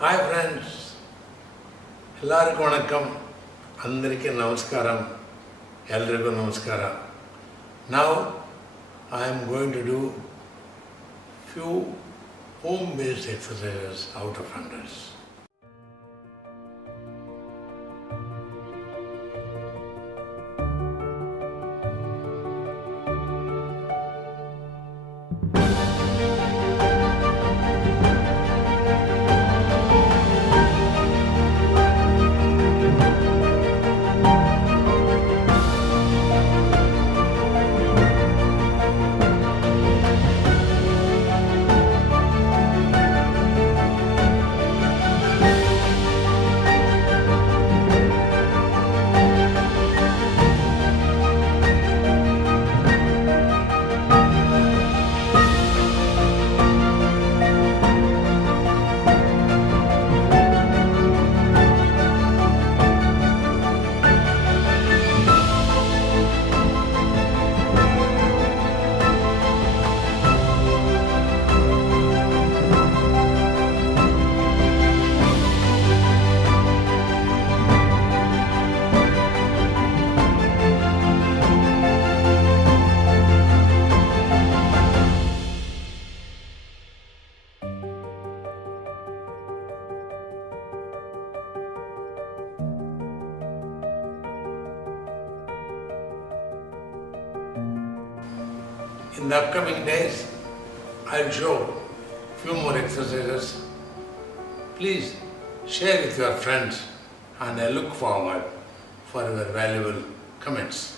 Hi friends, ಎಲ್ಲರಿಗೂ ವಣಕ್ಕಂ, ಅಂದರಿಕೆ ನಮಸ್ಕಾರಂ, ಎಲ್ರಿಗೂ ನಮಸ್ಕಾರ. Now I am going to do few home-based exercises out of hundreds. In the upcoming days, I'll show few more exercises. Please share with your friends and I look forward for your valuable comments.